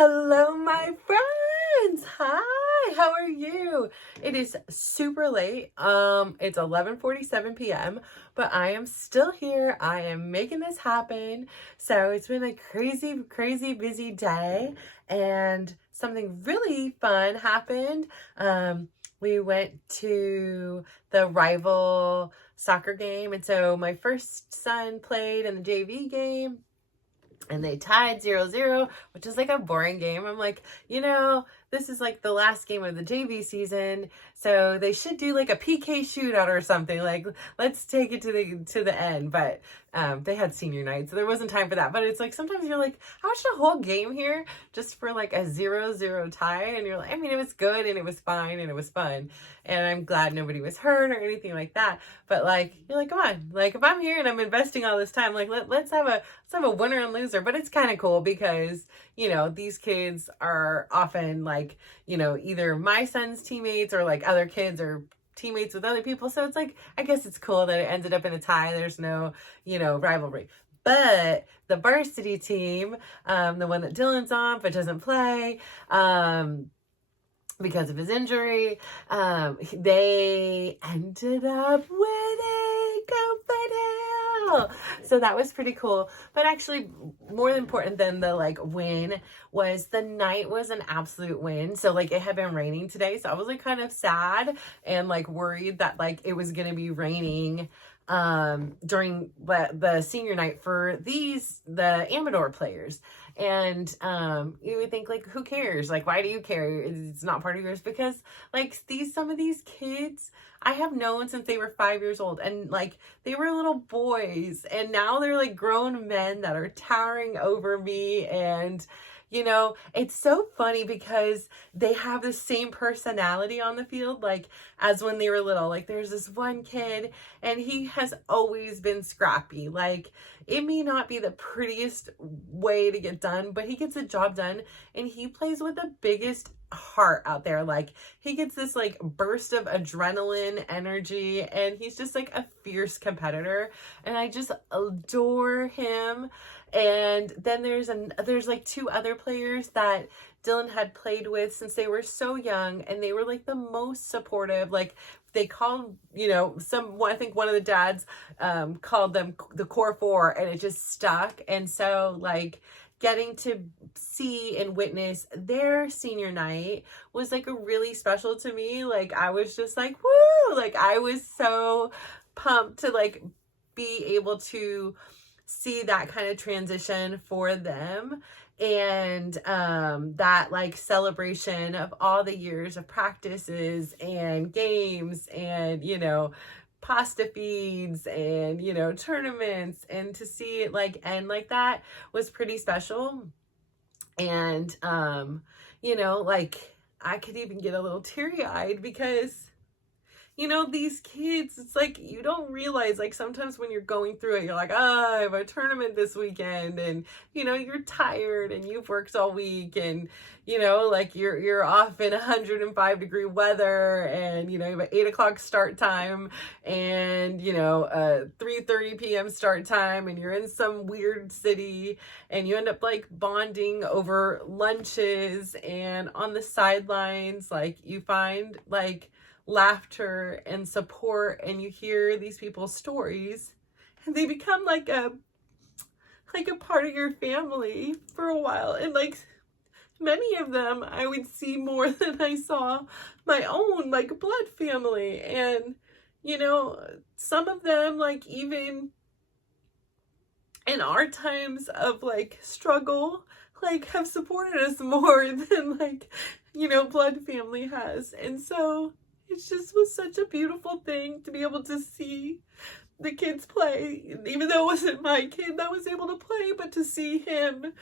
Hello, my friends. Hi, how are you? It is super late. It's 11:47 p.m., but I am still here. I am making this happen. So it's been a crazy, crazy busy day, and something really fun happened. We went to the rival soccer game, and so my first son played in the JV game and they tied 0-0, which is like a boring game. I'm like, this is like the last game of the JV season, so they should do like a PK shootout or something. Like, let's take it to the end. But they had senior night, so there wasn't time for that. But it's like sometimes you're like, I watched a whole game here just for like a 0-0 tie, and you're like, I mean, it was good and it was fine and it was fun, and I'm glad nobody was hurt or anything like that. But like, you're like, come on, like if I'm here and I'm investing all this time, like let's have a winner and loser. But it's kind of cool because these kids are often like, either my son's teammates or like other kids or teammates with other people. So it's like, I guess it's cool that it ended up in a tie. There's no, rivalry. But the varsity team, the one that Dylan's on but doesn't play, because of his injury, they ended up winning. Go Foothill! So that was pretty cool. But actually, more important than the like win was the night was an absolute win. So like it had been raining today, so I was like kind of sad and like worried that like it was gonna be raining during the senior night for the Amador players. And you would think like, who cares? Like, why do you care? It's not part of yours. Because like some of these kids I have known since they were 5 years old, and like they were little boys, and now they're like grown men that are towering over me. And it's so funny because they have the same personality on the field, like as when they were little. Like there's this one kid and he has always been scrappy. Like it may not be the prettiest way to get done, but he gets the job done, and he plays with the biggest heart out there. Like he gets this like burst of adrenaline energy, and he's just like a fierce competitor, and I just adore him. And then there's like two other players that Dylan had played with since they were so young, and they were like the most supportive. Like they called, I think one of the dads called them the core four, and it just stuck. And so like getting to see and witness their senior night was like a really special to me. Like I was just like, woo! Like I was so pumped to like be able to see that kind of transition for them, and that like celebration of all the years of practices and games and pasta feeds and tournaments, and to see it like end like that was pretty special. And like I could even get a little teary-eyed because these kids, it's like you don't realize, like sometimes when you're going through it, you're like, oh, I have a tournament this weekend, and you're tired and you've worked all week, and like you're off in 105-degree weather, and you have an 8 o'clock start time, and 3:30 p.m. start time, and you're in some weird city, and you end up like bonding over lunches, and on the sidelines like you find like laughter and support, and you hear these people's stories, and they become like a part of your family for a while. And like many of them I would see more than I saw my own like blood family. And some of them, like even in our times of like struggle, like have supported us more than like blood family has. And so it just was such a beautiful thing to be able to see the kids play, even though it wasn't my kid that was able to play, but to see him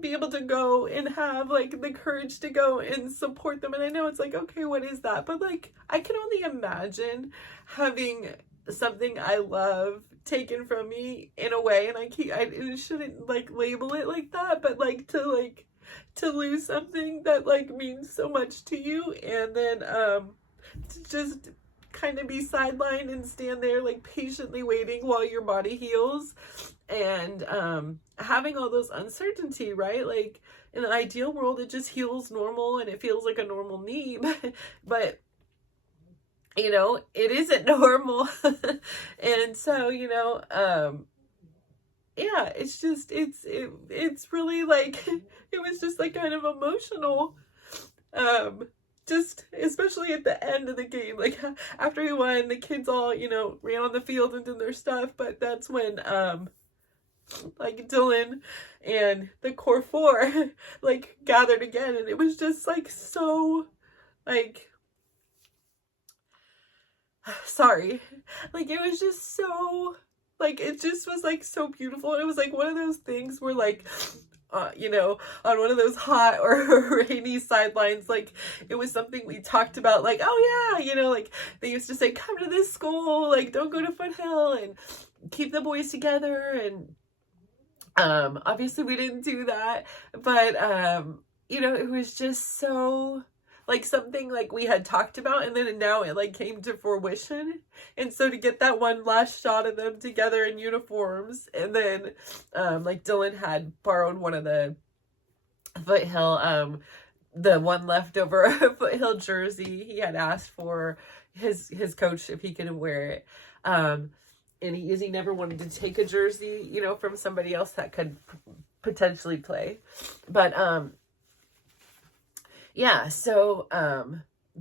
be able to go and have like the courage to go and support them. And I know it's like, okay, what is that? But like, I can only imagine having something I love taken from me in a way, and I shouldn't like label it like that, but like to lose something that like means so much to you, and then to just kind of be sidelined and stand there like patiently waiting while your body heals. And having all those uncertainty, right? Like in the ideal world, it just heals normal and it feels like a normal knee, but you know, it isn't normal. And so, you know, yeah, it's just, it's really like, it was just like kind of emotional. Just, especially at the end of the game, like after we won, the kids all, you know, ran on the field and did their stuff, but that's when, like Dylan and the core four, like gathered again, and it was just like so, like, sorry, like it was just so, like it just was like so beautiful. It was like one of those things where like you know, on one of those hot or rainy sidelines, like it was something we talked about, like, oh yeah, you know, like they used to say, come to this school, like don't go to Foothill, and keep the boys together. And obviously we didn't do that, but you know, it was just so like something like we had talked about, and then now it like came to fruition. And so to get that one last shot of them together in uniforms, and then like Dylan had borrowed one of the Foothill, the one leftover Foothill jersey. He had asked for his coach if he could wear it, and he never wanted to take a jersey, you know, from somebody else that could potentially play. But yeah, so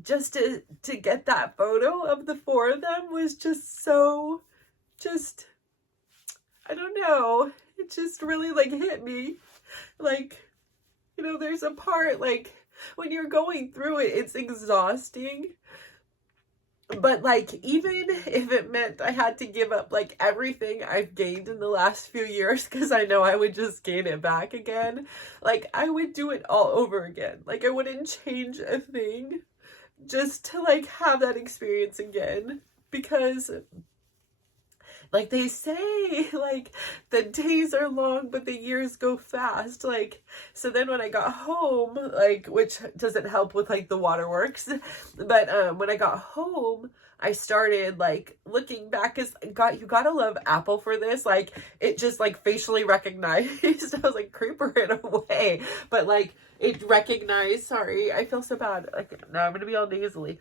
just to get that photo of the four of them was just so, just, I don't know, it just really like hit me. Like, you know, there's a part like when you're going through it, it's exhausting. But like, even if it meant I had to give up like everything I've gained in the last few years, because I know I would just gain it back again, like I would do it all over again. Like I wouldn't change a thing just to like have that experience again. Because like they say, like the days are long, but the years go fast. Like, so then when I got home, like, which doesn't help with like the waterworks, but when I got home, I started like looking back, cause you gotta love Apple for this. Like it just like facially recognized. I was like creeper in a way, but like it recognized, sorry, I feel so bad. Like now I'm gonna be all nasally.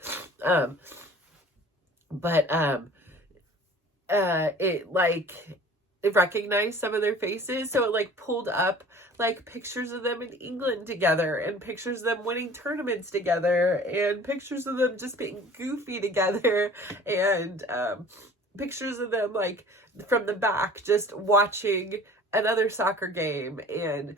It recognized some of their faces, so it like pulled up like pictures of them in England together, and pictures of them winning tournaments together, and pictures of them just being goofy together, and pictures of them like from the back just watching another soccer game. And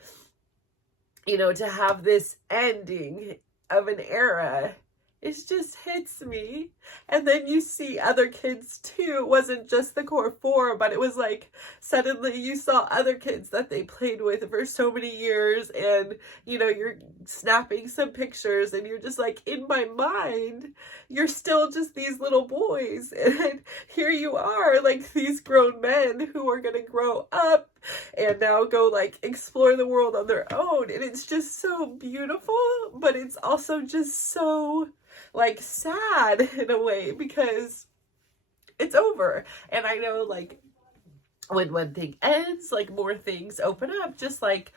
you know, to have this ending of an era, it just hits me. And then you see other kids too. It wasn't just the core four, but it was like suddenly you saw other kids that they played with for so many years, and you know, you're snapping some pictures, and you're just like, in my mind, you're still just these little boys, and here you are like these grown men who are gonna grow up and now go like explore the world on their own. And it's just so beautiful, but it's also just so like sad in a way, because it's over. And I know like when one thing ends, like more things open up. Just like,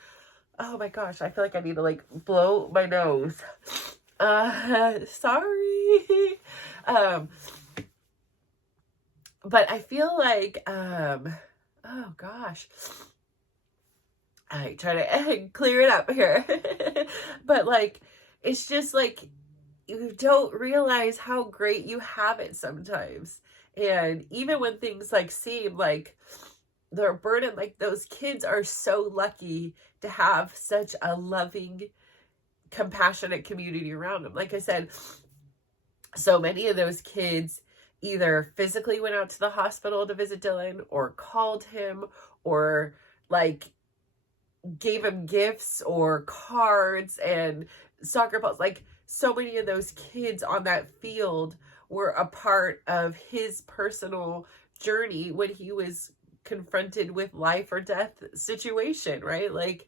oh my gosh, I feel like I need to like blow my nose. Sorry. But I feel like oh gosh, I try to clear it up here. But like, it's just like, you don't realize how great you have it sometimes. And even when things like seem like they're a burden, like those kids are so lucky to have such a loving, compassionate community around them. Like I said, so many of those kids either physically went out to the hospital to visit Dylan, or called him, or like gave him gifts or cards and soccer balls. Like so many of those kids on that field were a part of his personal journey when he was confronted with life or death situation, right? Like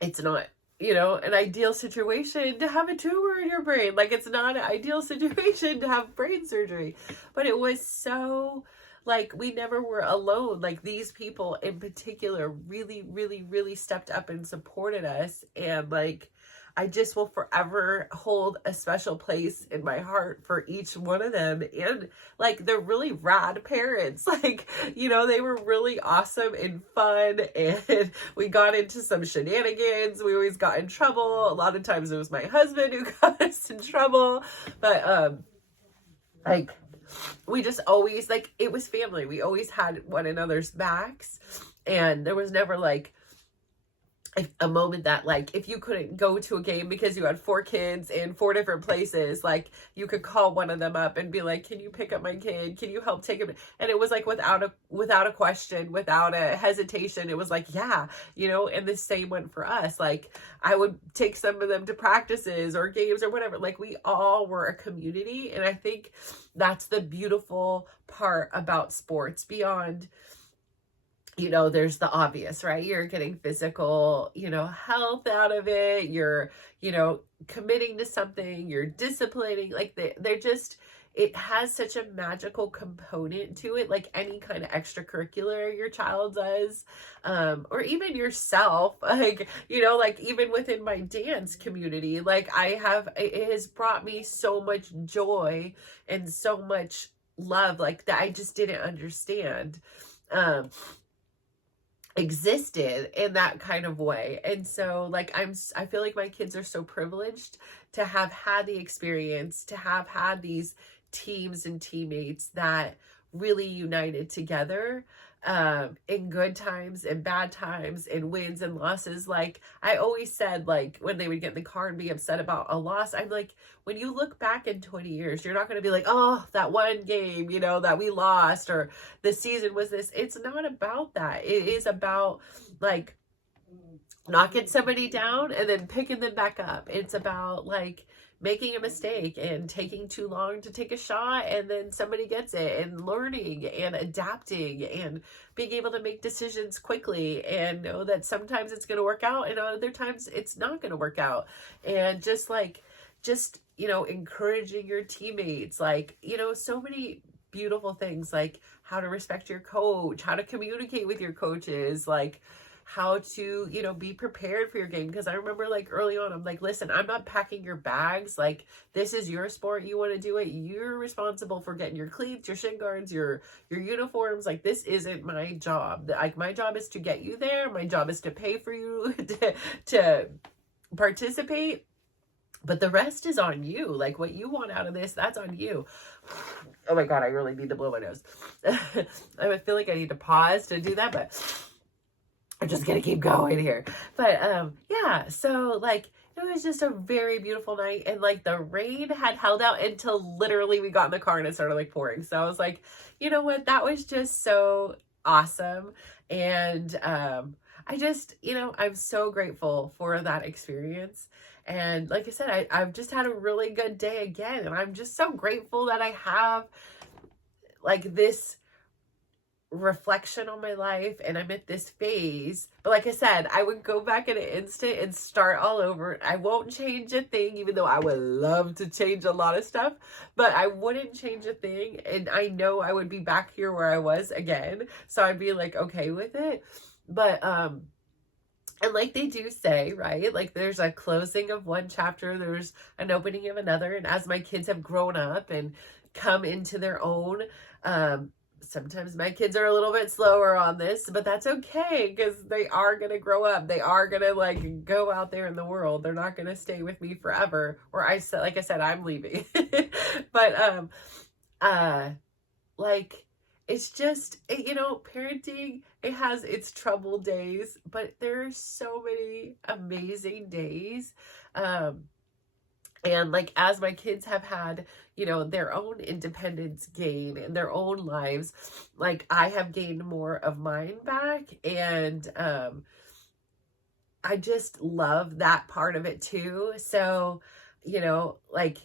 it's not, an ideal situation to have a tumor in your brain. Like, it's not an ideal situation to have brain surgery. But it was so, like, we never were alone. Like, these people in particular really, really, really stepped up and supported us. And, like, I just will forever hold a special place in my heart for each one of them. And, like, they're really rad parents. Like, they were really awesome and fun. And we got into some shenanigans. We always got in trouble. A lot of times it was my husband who got us in trouble. But, like, we just always, like, it was family. We always had one another's backs. And there was never, like, a moment that, like, if you couldn't go to a game because you had 4 kids in 4 different places, like, you could call one of them up and be like, can you pick up my kid? Can you help take him? And it was like without a question, without a hesitation. It was like, yeah, and the same went for us. Like, I would take some of them to practices or games or whatever. Like, we all were a community. And I think that's the beautiful part about sports beyond, there's the obvious, right? You're getting physical, health out of it. You're, committing to something, you're disciplining. Like, they're just, it has such a magical component to it. Like any kind of extracurricular your child does, or even yourself, like, like even within my dance community, like it has brought me so much joy and so much love, like, that I just didn't understand. Existed in that kind of way. And so, like, I feel like my kids are so privileged to have had the experience, to have had these teams and teammates that really united together, in good times and bad times, in wins and losses. Like, I always said, like, when they would get in the car and be upset about a loss, I'm like, when you look back in 20 years, you're not going to be like, oh, that one game, that we lost, or the season was this. It's not about that. It is about, like, knocking somebody down and then picking them back up. It's about, like, making a mistake and taking too long to take a shot, and then somebody gets it, and learning and adapting and being able to make decisions quickly and know that sometimes it's going to work out and other times it's not going to work out. And just encouraging your teammates, like, so many beautiful things, like how to respect your coach, how to communicate with your coaches, like how to, be prepared for your game. Because I remember, like, early on, I'm like, listen, I'm not packing your bags. Like, this is your sport. You want to do it. You're responsible for getting your cleats, your shin guards, your uniforms. Like, this isn't my job. Like, my job is to get you there. My job is to pay for you to participate. But the rest is on you. Like, what you want out of this, that's on you. Oh my God, I really need to blow my nose. I feel like I need to pause to do that, but I'm just gonna keep going here. But yeah, so, like, it was just a very beautiful night, and, like, the rain had held out until literally we got in the car and it started, like, pouring. So I was like, you know what, that was just so awesome. And I just, I'm so grateful for that experience. And like I said, I've just had a really good day again, and I'm just so grateful that I have, like, this reflection on my life, and I'm at this phase. But like I said, I would go back in an instant and start all over. I won't change a thing, even though I would love to change a lot of stuff, but I wouldn't change a thing. And I know I would be back here where I was again, so I'd be, like, okay with it. But and like they do say, right, like, there's a closing of one chapter, there's an opening of another. And as my kids have grown up and come into their own, sometimes my kids are a little bit slower on this, but that's okay, because they are going to grow up. They are going to, like, go out there in the world. They're not going to stay with me forever. Or like I said, I'm leaving. But, like, it's just, parenting, it has its troubled days, but there are so many amazing days. And, like, as my kids have had, their own independence gain and their own lives, like, I have gained more of mine back. And I just love that part of it too. So, like,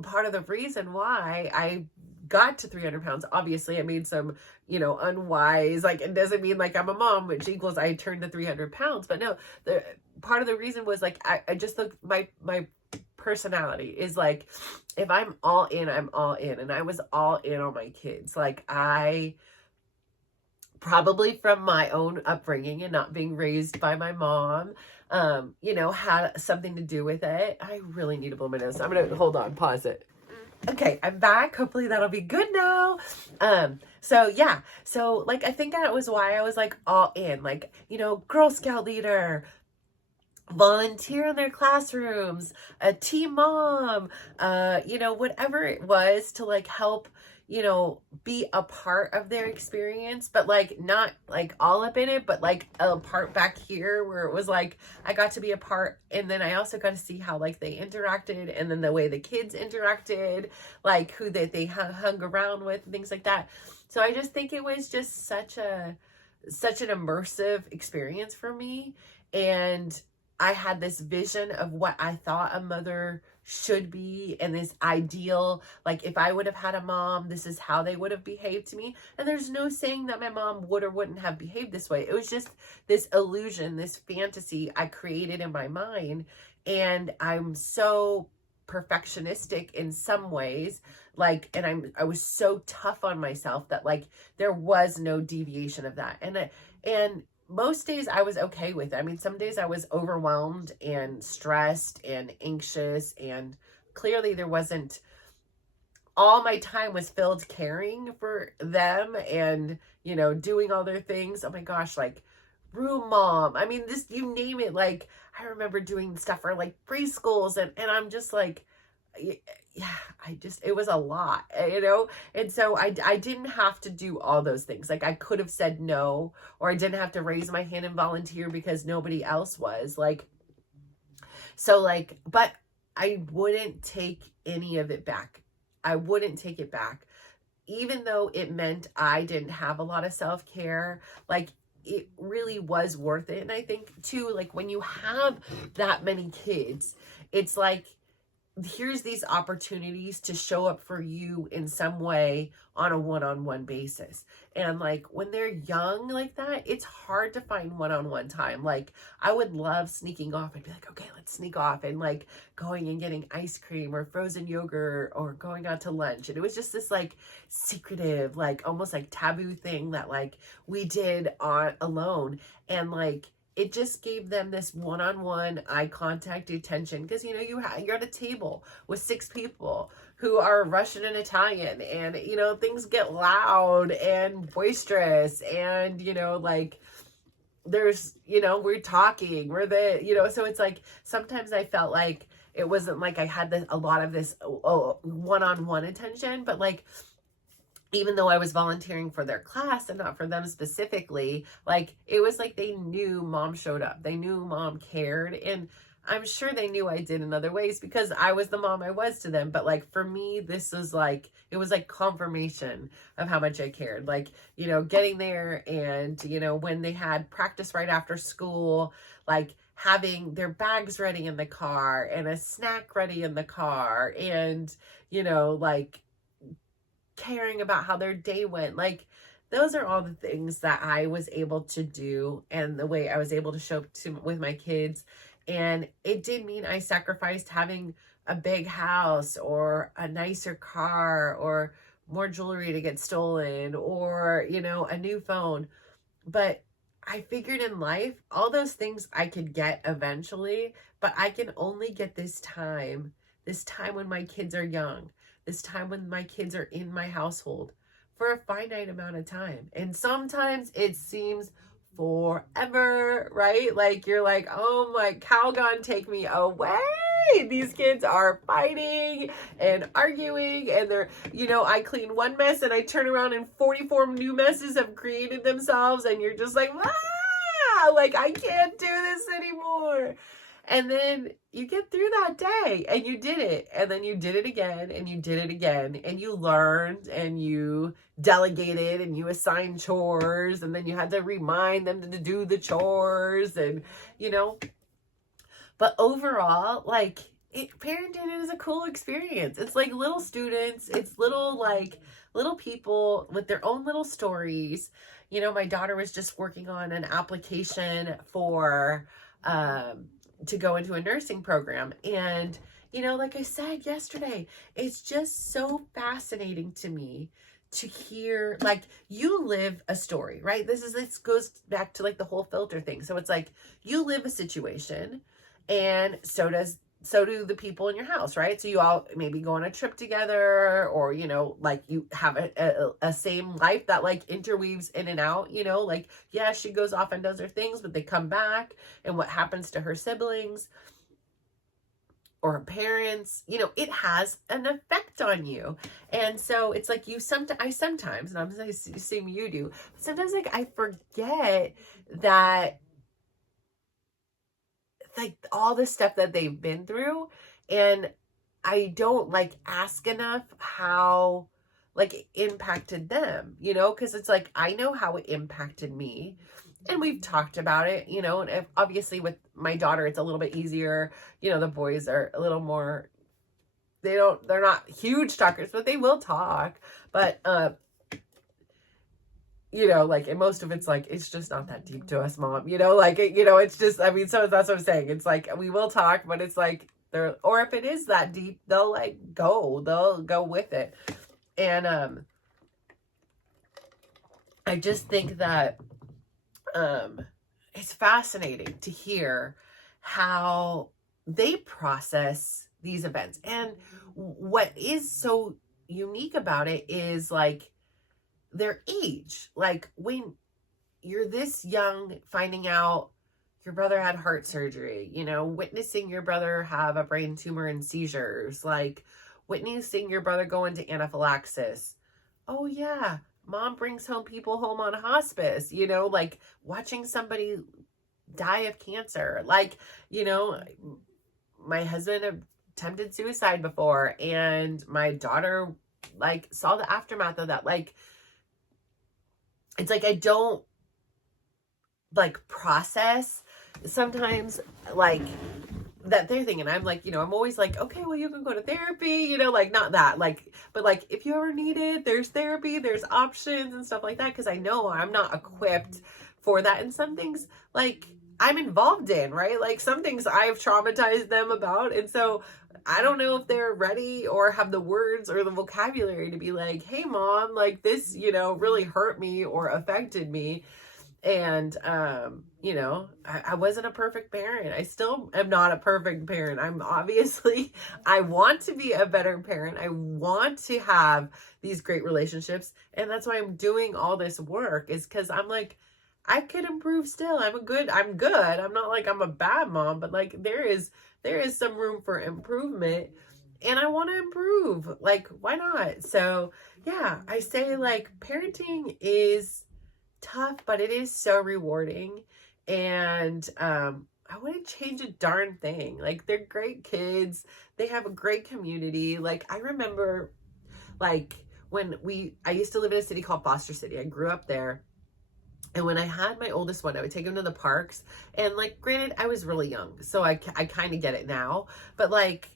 part of the reason why I got to 300 pounds, obviously I made some, unwise, like, it doesn't mean like I'm a mom, which equals I turned to 300 pounds. But no, the part of the reason was like, I just look, my personality is like, if I'm all in, I'm all in. And I was all in on my kids. Like, I probably from my own upbringing and not being raised by my mom, had something to do with it. I really need a blow my nose. I'm going to hold on, pause it. Okay, I'm back. Hopefully that'll be good now. So yeah. So like, I think that was why I was like all in, like, Girl Scout leader, volunteer in their classrooms, a team mom, whatever it was to like help, be a part of their experience, but like not like all up in it, but like a part back here where it was like I got to be a part. And then I also got to see how like they interacted, and then the way the kids interacted, like who they hung around with, and things like that. So I just think it was just such an immersive experience for me. And I had this vision of what I thought a mother should be, and this ideal, like if I would have had a mom, this is how they would have behaved to me. And there's no saying that my mom would or wouldn't have behaved this way. It was just this illusion, this fantasy I created in my mind. And I'm so perfectionistic in some ways, like, and I was so tough on myself that like there was no deviation of that. And most days I was okay with it. I mean, some days I was overwhelmed and stressed and anxious, and clearly there wasn't, all my time was filled caring for them and, doing all their things. Oh my gosh, like room mom. I mean, this, you name it. Like, I remember doing stuff for like preschools, and I'm just like, yeah, it was a lot, and so I didn't have to do all those things. Like, I could have said no, or I didn't have to raise my hand and volunteer because nobody else was like, so like, but I wouldn't take any of it back. I wouldn't take it back, even though it meant I didn't have a lot of self-care. Like, it really was worth it. And I think too, like when you have that many kids, it's like, here's these opportunities to show up for you in some way on a one-on-one basis. And like when they're young like that, it's hard to find one-on-one time. Like, I would love sneaking off. I'd be like, okay, let's sneak off, and like going and getting ice cream or frozen yogurt or going out to lunch. And it was just this like secretive, like almost like taboo thing that like we did on alone. And like, it just gave them this one-on-one eye contact attention, because you're at a table with 6 people who are Russian and Italian, and things get loud and boisterous, and like there's we're talking, so it's like sometimes I felt like it wasn't like I had a lot of this one-on-one attention, but like, even though I was volunteering for their class and not for them specifically, like it was like they knew mom showed up. They knew mom cared. And I'm sure they knew I did in other ways because I was the mom I was to them. But like for me, this was like, it was like confirmation of how much I cared. Like, getting there and, when they had practice right after school, like having their bags ready in the car and a snack ready in the car, and, like caring about how their day went. Like, those are all the things that I was able to do, and the way I was able to show up with my kids. And it did mean I sacrificed having a big house or a nicer car or more jewelry to get stolen or, a new phone. But I figured in life, all those things I could get eventually, but I can only get this time when my kids are young, this time when my kids are in my household for a finite amount of time. And sometimes it seems forever, right? Like, you're like, oh my, Calgon, take me away. These kids are fighting and arguing, and they're, I clean one mess and I turn around and 44 new messes have created themselves, and you're just like, like, I can't do this anymore. And then you get through that day and you did it, and then you did it again and you did it again, and you learned and you delegated and you assigned chores, and then you had to remind them to do the chores, and but overall, like, parenting is a cool experience. It's like little students, it's little people with their own little stories. My daughter was just working on an application for to go into a nursing program. And, like I said yesterday, it's just so fascinating to me to hear, like, you live a story, right? This goes back to like the whole filter thing. So it's like you live a situation, and so do the people in your house, right? So you all maybe go on a trip together, or, like you have a same life that like interweaves in and out, like, yeah, she goes off and does her things, but they come back, and what happens to her siblings or her parents, it has an effect on you. And so it's like I sometimes, and I'm assuming you do, sometimes like I forget that, like, all the stuff that they've been through, and I don't like ask enough how like it impacted them, because it's like I know how it impacted me, and we've talked about it, and obviously with my daughter it's a little bit easier. The boys are a little more, they're not huge talkers, but they will talk. But like, and most of it's like, it's just not that deep to us, Mom, like, it's just, I mean, so that's what I'm saying. It's like, we will talk, but it's like, or if it is that deep, they'll go with it. And, I just think that, it's fascinating to hear how they process these events. And what is so unique about it is like their age. Like, when you're this young, finding out your brother had heart surgery, witnessing your brother have a brain tumor and seizures, like witnessing your brother go into anaphylaxis. Oh yeah, Mom brings people home on hospice, like watching somebody die of cancer. Like, my husband attempted suicide before, and my daughter like saw the aftermath of that. Like, it's like I don't like process sometimes like that they're thinking. I'm like, I'm always like, okay, well, you can go to therapy, like, not that, like, but like, if you ever need it, there's therapy, there's options and stuff like that, because I know I'm not equipped for that. And some things like I'm involved in, right? Like, some things I've traumatized them about, and so I don't know if they're ready or have the words or the vocabulary to be like, hey, Mom, like this, really hurt me or affected me. And, I wasn't a perfect parent. I still am not a perfect parent. I want to be a better parent. I want to have these great relationships. And that's why I'm doing all this work, is because I'm like, I could improve still. I'm good. I'm not like I'm a bad mom, but like there is some room for improvement, and I want to improve. Like, why not? So yeah, I say like parenting is tough, but it is so rewarding. And I wouldn't change a darn thing. Like, they're great kids. They have a great community. Like, I remember like when I used to live in a city called Foster City. I grew up there. And when I had my oldest one, I would take him to the parks. And like, granted, I was really young, so I kind of get it now. But like,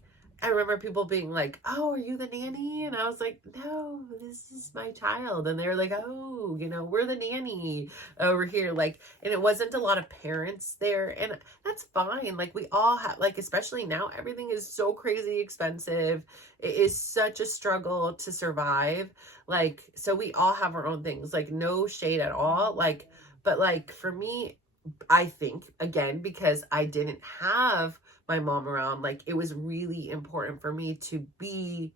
I remember people being like, oh, are you the nanny? And I was like, no, this is my child. And they were like, oh, we're the nanny over here. Like, and it wasn't a lot of parents there. And that's fine. Like, we all have, like, especially now, everything is so crazy expensive. It is such a struggle to survive. Like, so we all have our own things, like, no shade at all. Like, but like, for me, I think, again, because I didn't have my mom around, like, it was really important for me to be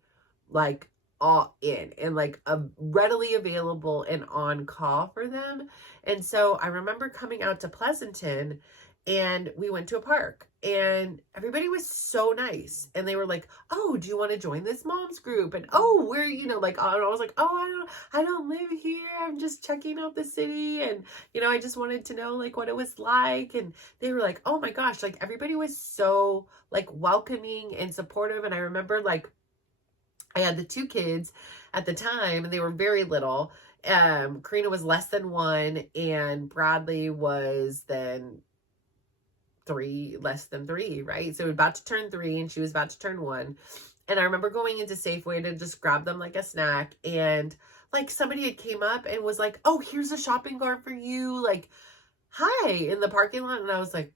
like all in and like readily available and on call for them. And so I remember coming out to Pleasanton, and we went to a park, and everybody was so nice, and they were like, oh, do you want to join this mom's group? And oh, we're, like, and I was like, oh, I don't live here, I'm just checking out the city, and I just wanted to know like what it was like. And they were like, oh my gosh, like, everybody was so like welcoming and supportive. And I remember like I had the two kids at the time, and they were very little. Karina was less than 1, and Bradley was then less than 3, right? So about to turn 3 and she was about to turn 1. And I remember going into Safeway to just grab them like a snack, and like somebody had came up and was like, "Oh, here's a shopping cart for you." Like, hi, in the parking lot. And I was like,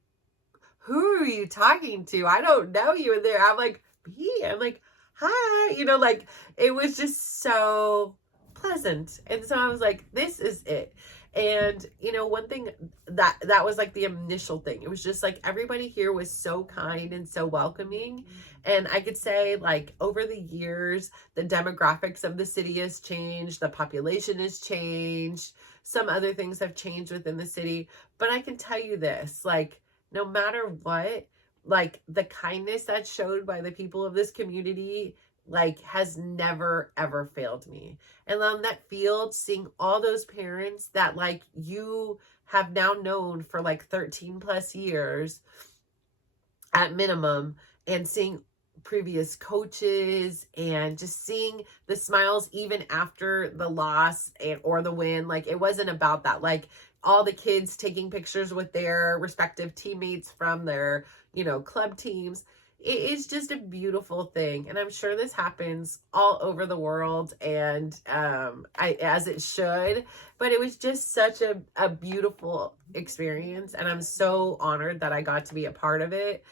"Who are you talking to? I don't know you." And there, I'm like, "Me?" I'm like, "Hi." Like it was just so pleasant. And so I was like, this is it. And one thing that was like the initial thing. It was just like everybody here was so kind and so welcoming. And I could say like over the years, the demographics of the city has changed, the population has changed, some other things have changed within the city. But I can tell you this, like, no matter what, like the kindness that's showed by the people of this community, like has never ever failed me. And on that field, seeing all those parents that like you have now known for like 13 plus years at minimum, and seeing previous coaches and just seeing the smiles even after the loss or the win. Like it wasn't about that. Like all the kids taking pictures with their respective teammates from their, club teams. It is just a beautiful thing. And I'm sure this happens all over the world, and as it should, but it was just such a beautiful experience. And I'm so honored that I got to be a part of it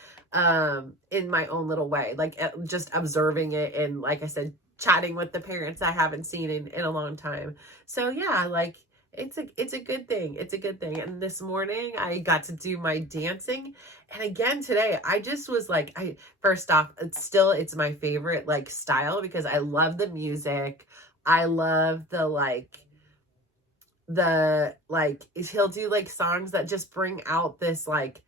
in my own little way, like just observing it. And like I said, chatting with the parents I haven't seen in a long time. So yeah, like it's a good thing. It's a good thing. And this morning I got to do my dancing. And again, today I just was like, first off, it's my favorite like style because I love the music. I love he'll do like songs that just bring out this like,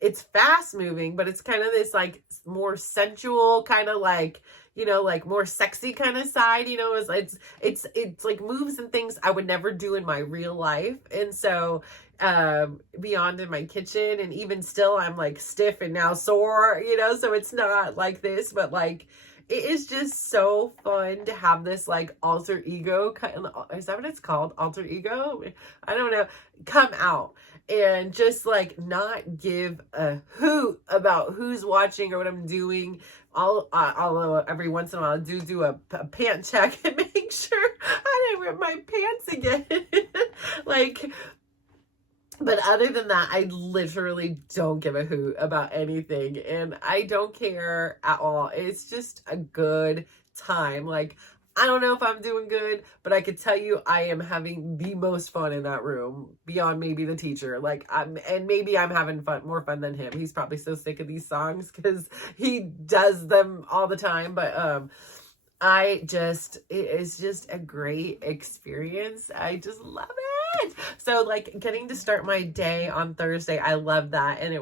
it's fast moving, but it's kind of this like more sensual kind of like, like more sexy kind of side, it's like moves and things I would never do in my real life. And so beyond in my kitchen, and even still I'm like stiff and now sore, so it's not like this, but like it is just so fun to have this like alter ego kind of, is that what it's called? Alter ego? I don't know. Come out and just like not give a hoot about who's watching or what I'm doing. Although every once in a while I do a pant check and make sure I didn't rip my pants again. Like, but other than that, I literally don't give a hoot about anything, and I don't care at all. It's just a good time. Like, I don't know if I'm doing good, but I could tell you I am having the most fun in that room beyond maybe the teacher. Like maybe I'm having more fun than him. He's probably so sick of these songs because he does them all the time. But it is just a great experience. I just love it. So like getting to start my day on Thursday, I love that. And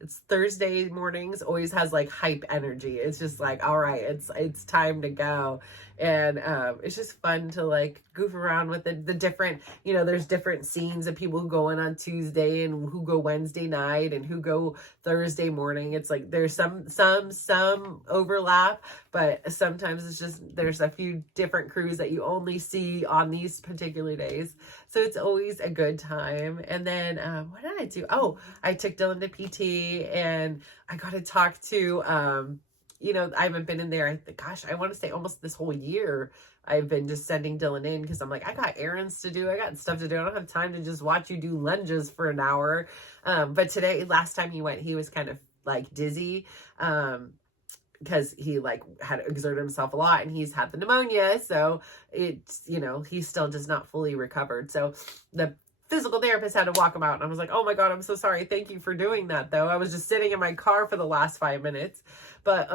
it's Thursday mornings always has like hype energy. It's just like, all right, it's time to go. And it's just fun to like goof around with the different, there's different scenes of people who go in on Tuesday and who go Wednesday night and who go Thursday morning. It's like there's some overlap, but sometimes it's just there's a few different crews that you only see on these particular days. So it's always a good time. And then what did I do? Oh, I took Dylan to PT, and I got to talk to I haven't been in there. Gosh, I want to say almost this whole year. I've been just sending Dylan in because I'm like, I got errands to do. I got stuff to do. I don't have time to just watch you do lunges for an hour. But last time he went, he was kind of like dizzy. Because he like had exerted himself a lot and he's had the pneumonia. So it's, he still just not fully recovered. So the physical therapist had to walk him out. And I was like, oh my God, I'm so sorry. Thank you for doing that though. I was just sitting in my car for the last 5 minutes. But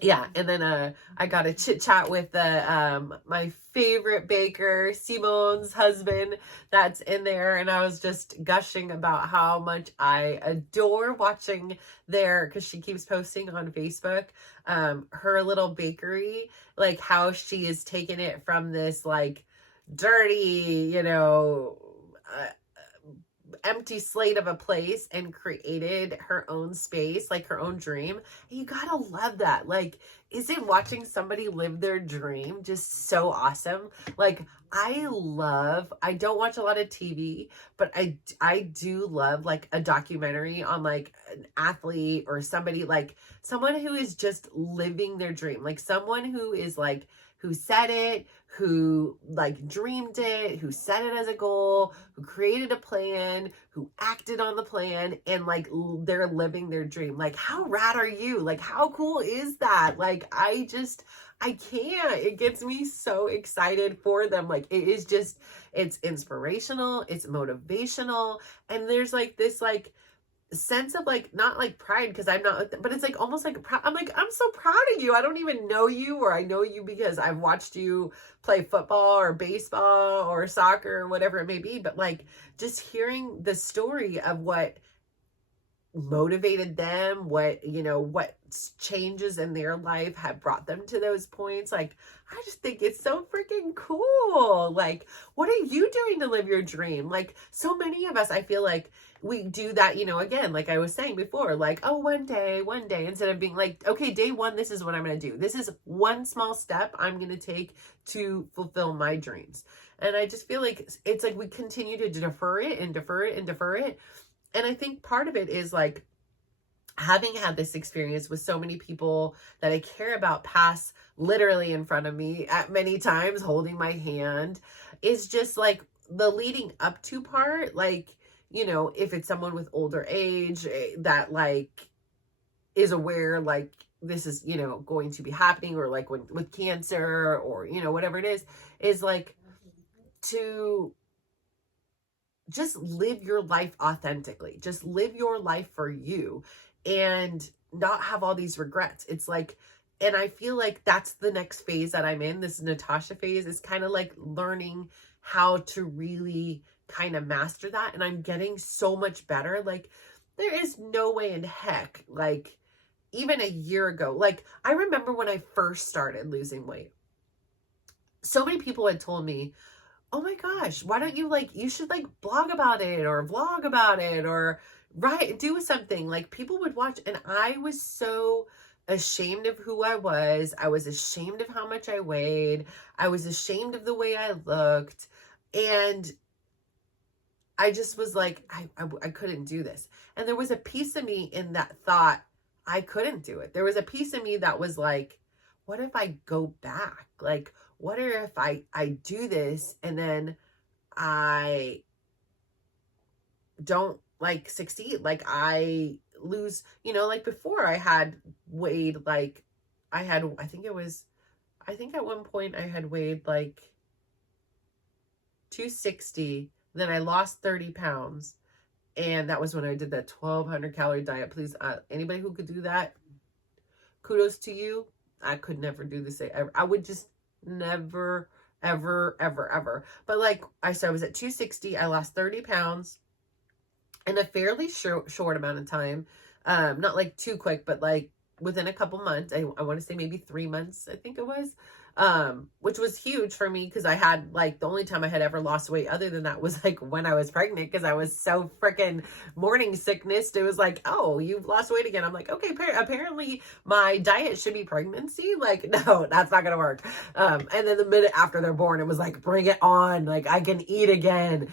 yeah, and then I got a chit chat with my favorite baker, Simone's husband, that's in there, and I was just gushing about how much I adore watching because she keeps posting on Facebook her little bakery, like how she has taken it from this like dirty, empty slate of a place and created her own space, like her own dream. And you gotta love that. Like, isn't watching somebody live their dream just so awesome? Like, I don't watch a lot of TV, but I do love like a documentary on like an athlete or somebody, like someone who is just living their dream, like someone who is like, who said it, who like dreamed it, who set it as a goal, who created a plan, who acted on the plan, and like they're living their dream. Like, how rad are you? Like, how cool is that? Like, I can't. It gets me so excited for them. Like, it is just, it's inspirational, it's motivational, and there's like this like sense of like, not like pride, because I'm not like that, but it's like almost like I'm like, I'm so proud of you. I don't even know you, or I know you because I've watched you play football or baseball or soccer or whatever it may be, but like just hearing the story of what motivated them, what, you know, what changes in their life have brought them to those points. Like, I just think it's so freaking cool. Like, what are you doing to live your dream? Like, so many of us, I feel like we do that, you know, again, like I was saying before, like, oh, one day, instead of being like, okay, day one, this is what I'm going to do. This is one small step I'm going to take to fulfill my dreams. And I just feel like it's like we continue to defer it and defer it and defer it. And I think part of it is like having had this experience with so many people that I care about pass literally in front of me at many times, holding my hand, is just like the leading up to part. Like, you know, if it's someone with older age that like is aware, like this is, you know, going to be happening, or like with cancer, or, you know, whatever it is like to just live your life authentically. Just live your life for you and not have all these regrets. It's like, and I feel like that's the next phase that I'm in. This Natasha phase is kind of like learning how to really kind of master that. And I'm getting so much better. Like, there is no way in heck, like even a year ago, like I remember when I first started losing weight, so many people had told me, oh my gosh, why don't you like, you should like blog about it or vlog about it or do something. Like, people would watch, and I was so ashamed of who I was. I was ashamed of how much I weighed. I was ashamed of the way I looked. And I just was like, I couldn't do this. And there was a piece of me in that thought, I couldn't do it. There was a piece of me that was like, what if I go back? Like, what if I do this and then I don't like succeed? Like, I lose, you know, like before I had weighed, like I think at one point I had weighed like 260, then I lost 30 pounds. And that was when I did that 1,200 calorie diet. Please, anybody who could do that, kudos to you. I could never do the same. I would just never, ever, ever, ever. But like I said, I was at 260. I lost 30 pounds in a fairly short amount of time. Not like too quick, but like within a couple months. I want to say maybe 3 months, I think it was. Which was huge for me, because I had like, the only time I had ever lost weight other than that was like when I was pregnant, because I was so freaking morning sickness. It was like, oh, you've lost weight again. I'm like, okay, apparently my diet should be pregnancy. Like, no, that's not gonna work. And then the minute after they're born, it was like, bring it on. Like, I can eat again.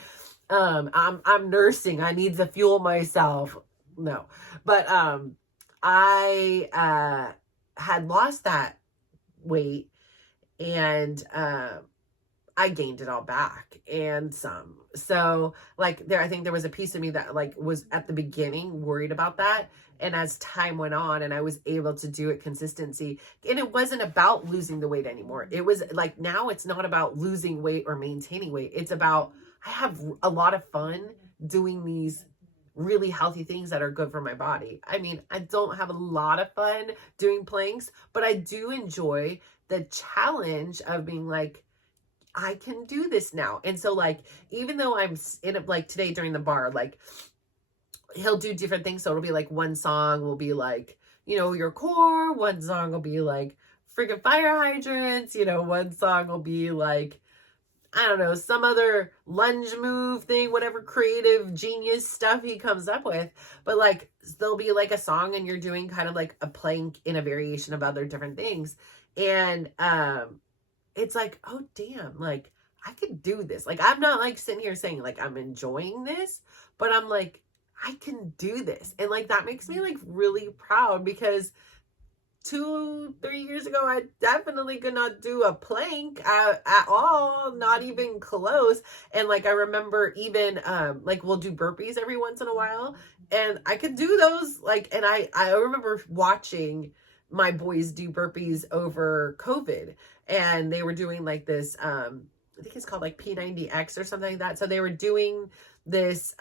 I'm nursing. I need to fuel myself. No, but I had lost that weight. And I gained it all back and some. So like I think there was a piece of me that like was at the beginning worried about that. And as time went on and I was able to do it consistency, and it wasn't about losing the weight anymore. It was like, now it's not about losing weight or maintaining weight. It's about, I have a lot of fun doing these really healthy things that are good for my body. I mean, I don't have a lot of fun doing planks, but I do enjoy the challenge of being like, I can do this now. And so like, even though I'm in it, like today during the bar, like he'll do different things. So it'll be like, one song will be like, you know, your core, one song will be like freaking fire hydrants, you know, one song will be like, I don't know, some other lunge move thing, whatever creative genius stuff he comes up with. But like, there'll be like a song and you're doing kind of like a plank in a variation of other different things. And it's like, oh damn, like I could do this. Like, I'm not like sitting here saying like I'm enjoying this, but I'm like, I can do this. And like, that makes me like really proud, because 2-3 years ago, I definitely could not do a plank at all, not even close. And like, I remember even, like we'll do burpees every once in a while, and I could do those. Like, and I remember watching my boys do burpees over COVID, and they were doing like this, I think it's called like P90X or something like that. So they were doing this,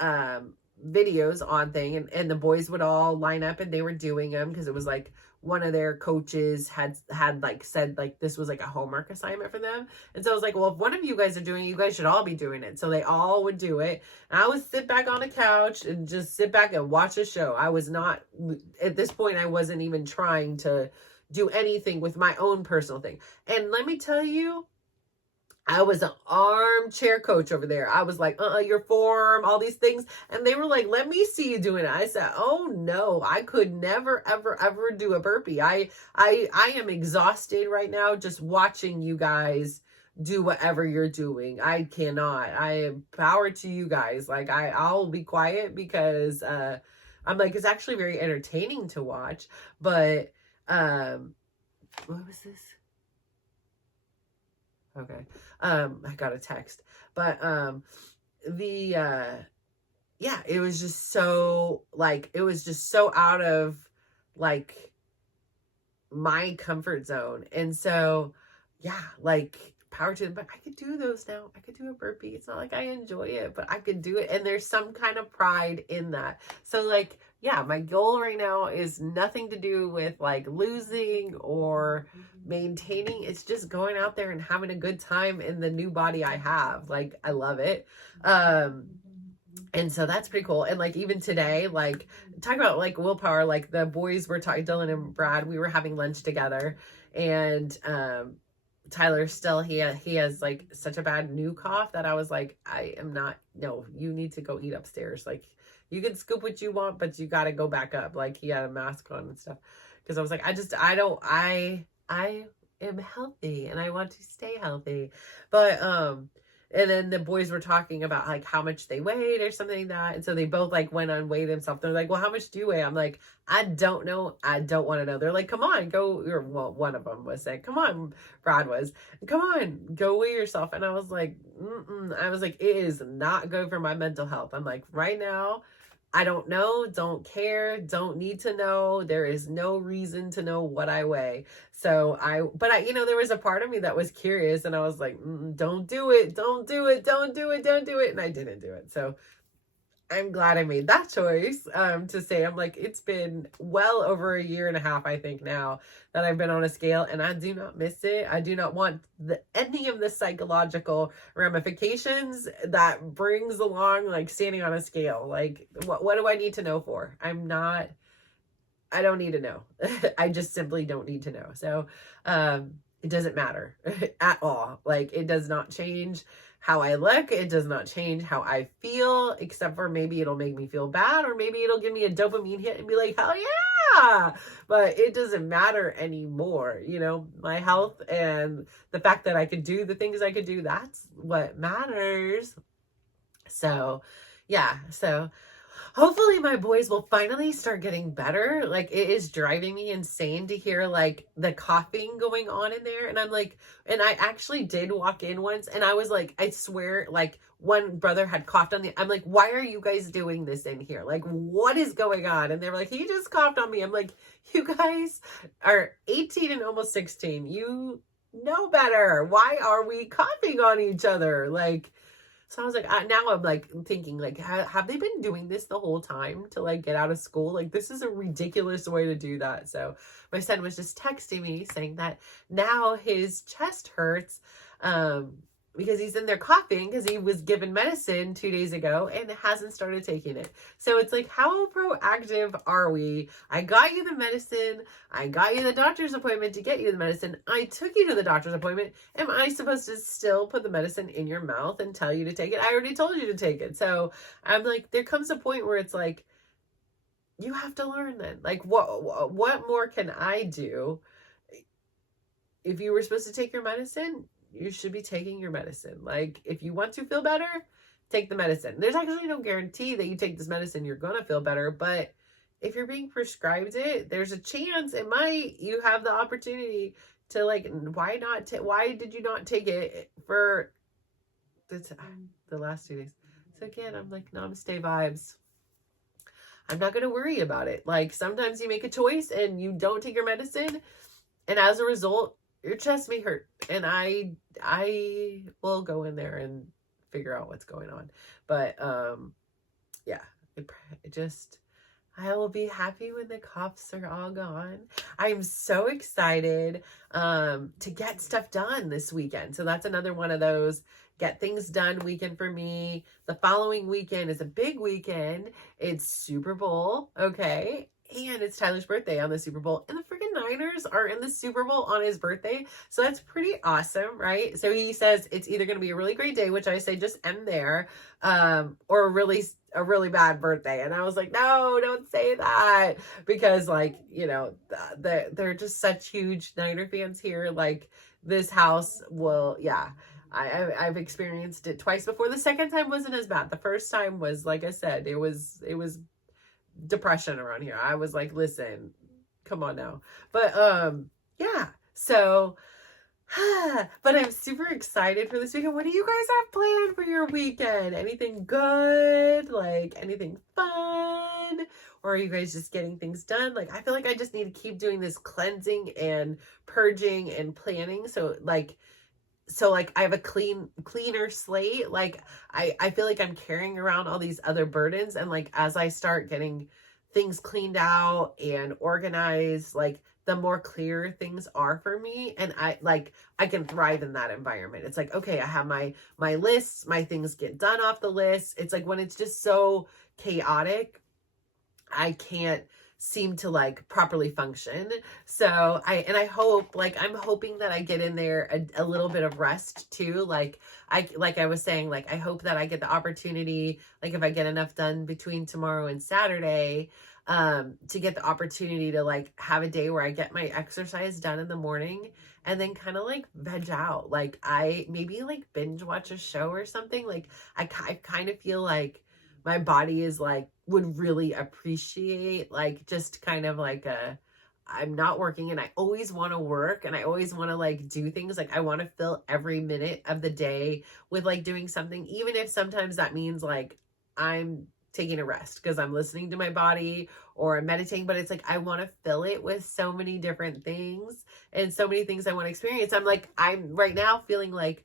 videos on thing, and the boys would all line up and they were doing them, because it was like one of their coaches had like said like this was like a homework assignment for them. And so I was like, well, if one of you guys are doing it, you guys should all be doing it. So they all would do it, and I would sit back on the couch and just sit back and watch a show. I was not, at this point, I wasn't even trying to do anything with my own personal thing. And let me tell you, I was an armchair coach over there. I was like, your form, all these things. And they were like, let me see you doing it. I said, oh no, I could never, ever, ever do a burpee. I am exhausted right now just watching you guys do whatever you're doing. I cannot. I am power to you guys. Like I'll be quiet, because I'm like, it's actually very entertaining to watch. But what was this? Okay. I got a text, but, yeah, it was just so like, it was just so out of like my comfort zone. And so, yeah, like power to them, but I could do those now. I could do a burpee. It's not like I enjoy it, but I could do it. And there's some kind of pride in that. So like, yeah, my goal right now is nothing to do with like losing or maintaining. It's just going out there and having a good time in the new body I have. Like, I love it. And so that's pretty cool. And like, even today, like talk about like willpower, like the boys were talking, Dylan and Brad, we were having lunch together, and, Tyler still, he has like such a bad new cough that I was like, I am not, no, you need to go eat upstairs. Like, you can scoop what you want, but you got to go back up. Like, he had a mask on and stuff. Cause I was like, I am healthy and I want to stay healthy. But, and then the boys were talking about like how much they weighed or something like that. And so they both like went on weigh themselves. They're like, well, how much do you weigh? I'm like, I don't know. I don't want to know. They're like, come on, go. Or, well, one of them was saying, come on, Brad was, come on, go weigh yourself. And I was like, I was like, it is not good for my mental health. I'm like, right now, I don't know, don't care, don't need to know. There is no reason to know what I weigh. So but I, there was a part of me that was curious, and I was like, don't do it, don't do it, don't do it, don't do it. And I didn't do it. So I'm glad I made that choice, to say, I'm like, it's been well over a year and a half, I think now, that I've been on a scale, and I do not miss it. I do not want any of the psychological ramifications that brings along, like, standing on a scale. Like, what do I need to know for? I don't need to know. I just simply don't need to know. So, it doesn't matter at all. Like, it does not change how I look. It does not change how I feel, except for maybe it'll make me feel bad, or maybe it'll give me a dopamine hit and be like, hell yeah. But it doesn't matter anymore. My health and the fact that I could do the things I could do, that's what matters. So yeah. So hopefully my boys will finally start getting better. Like, it is driving me insane to hear like the coughing going on in there. And I'm like, and I actually did walk in once, and I was like, I swear, like, one brother had coughed on I'm like, why are you guys doing this in here? Like, what is going on? And they were like, he just coughed on me. I'm like, you guys are 18 and almost 16. You know better. Why are we coughing on each other? Like, so I was like, now I'm like thinking, like, have they been doing this the whole time to like get out of school? Like, this is a ridiculous way to do that. So my son was just texting me saying that now his chest hurts. because he's in there coughing because he was given medicine 2 days ago and hasn't started taking it. So it's like, how proactive are we? I got you the medicine. I got you the doctor's appointment to get you the medicine. I took you to the doctor's appointment. Am I supposed to still put the medicine in your mouth and tell you to take it? I already told you to take it. So I'm like, there comes a point where it's like, you have to learn then. Like, what more can I do? If you were supposed to take your medicine, you should be taking your medicine. Like, if you want to feel better, take the medicine. There's actually no guarantee that you take this medicine, you're going to feel better. But if you're being prescribed it, there's a chance you have the opportunity to, like, why did you not take it for the last 2 days? So again, I'm like, namaste vibes. I'm not going to worry about it. Like, sometimes you make a choice and you don't take your medicine, and as a result, your chest may hurt, and I will go in there and figure out what's going on. But yeah, I will be happy when the coughs are all gone. I'm so excited to get stuff done this weekend. So that's another one of those get things done weekend for me. The following weekend is a big weekend. It's Super Bowl, okay? And it's Tyler's birthday on the Super Bowl. And the freaking Niners are in the Super Bowl on his birthday. So that's pretty awesome, right? So he says it's either going to be a really great day, which I say just end there, or a really bad birthday. And I was like, no, don't say that. Because, like, you know, they're just such huge Niner fans here. Like, this house will, yeah. I've experienced it twice before. The second time wasn't as bad. The first time was, like I said, it was depression around here. I was like, listen, come on now. But yeah, so but I'm super excited for this weekend. What do you guys have planned for your weekend? Anything good? Like, anything fun? Or are you guys just getting things done? Like, I feel like I just need to keep doing this cleansing and purging and planning. So like I have a cleaner slate. Like, I feel like I'm carrying around all these other burdens, and like, as I start getting things cleaned out and organized, like, the more clear things are for me, and I can thrive in that environment. It's like, okay, I have my lists, my things get done off the list. It's like, when it's just so chaotic, I can't seem to like properly function. So I hope, like, I'm hoping that I get in there a little bit of rest too. Like I was saying, like, I hope that I get the opportunity, like, if I get enough done between tomorrow and Saturday, to get the opportunity to like have a day where I get my exercise done in the morning and then kind of like veg out. Like, I maybe like binge watch a show or something. Like, I kind of feel like my body is like, would really appreciate, like, just kind of like I'm not working, and I always want to work, and I always want to like do things. Like, I want to fill every minute of the day with like doing something, even if sometimes that means like I'm taking a rest because I'm listening to my body or I'm meditating. But it's like, I want to fill it with so many different things and so many things I want to experience. I'm right now feeling like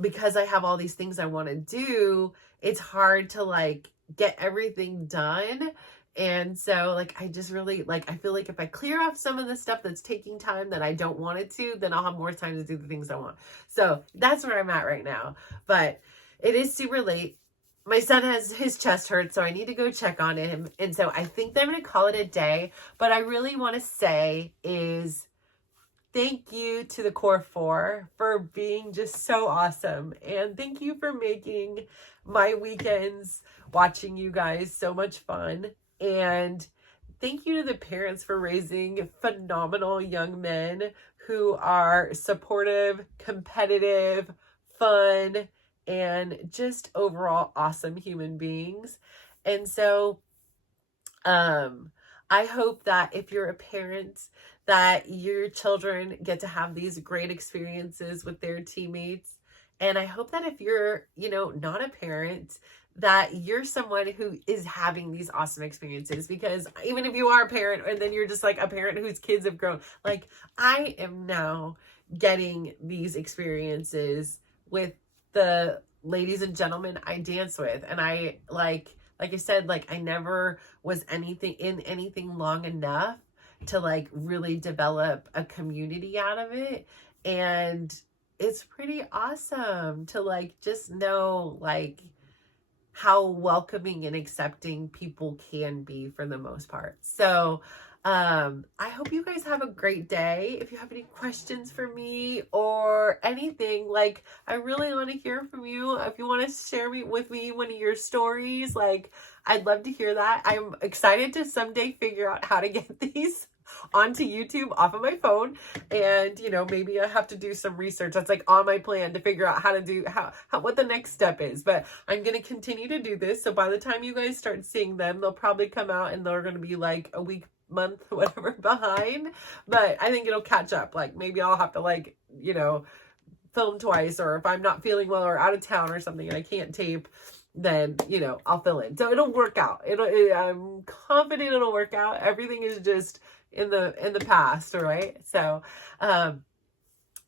because I have all these things I want to do, it's hard to like get everything done. And so like, I just really like, I feel like if I clear off some of the stuff that's taking time that I don't want it to, then I'll have more time to do the things I want. So that's where I'm at right now. But it is super late. My son has his chest hurt, so I need to go check on him. And so I think that I'm going to call it a day. But I really want to say is thank you to the Core 4 for being just so awesome. And thank you for making my weekends watching you guys so much fun. And thank you to the parents for raising phenomenal young men who are supportive, competitive, fun, and just overall awesome human beings. And so I hope that if you're a parent, that your children get to have these great experiences with their teammates. And I hope that if you're, not a parent, that you're someone who is having these awesome experiences. Because even if you are a parent and then you're just like a parent whose kids have grown, like, I am now getting these experiences with the ladies and gentlemen I dance with. And I like I said, like, I never was anything long enough to like really develop a community out of it. And it's pretty awesome to like just know like how welcoming and accepting people can be for the most part. So I hope you guys have a great day. If you have any questions for me or anything, like I really want to hear from you. If you want to share with me one of your stories, like I'd love to hear that. I'm excited to someday figure out how to get these onto YouTube off of my phone, and you know, maybe I have to do some research. That's like on my plan to figure out how to do how what the next step is. But I'm going to continue to do this, so by the time you guys start seeing them, they'll probably come out and they're going to be like a week, month, whatever behind. But I think it'll catch up. Like maybe I'll have to like, you know, film twice, or if I'm not feeling well or out of town or something and I can't tape, then you know, I'll fill in. So it'll work out. I'm confident it'll work out. Everything is just in the past, all right? So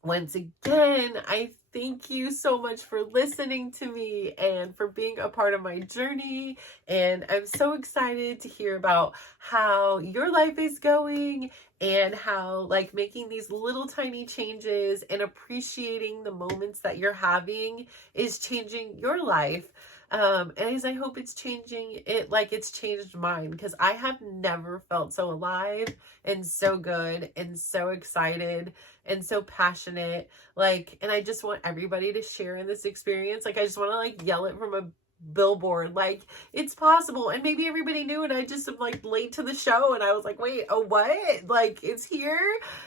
once again, I thank you so much for listening to me and for being a part of my journey. And I'm so excited to hear about how your life is going and how like making these little tiny changes and appreciating the moments that you're having is changing your life. As I hope it's changing it like it's changed mine, because I have never felt so alive and so good and so excited and so passionate. Like, and I just want everybody to share in this experience. Like, I just want to like yell it from a billboard, like it's possible. And maybe everybody knew, and I just am like late to the show and I was like, wait, oh what? Like it's here.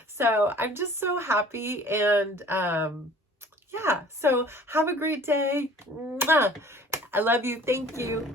So I'm just so happy. And yeah, so have a great day. Mwah. I love you. Thank you.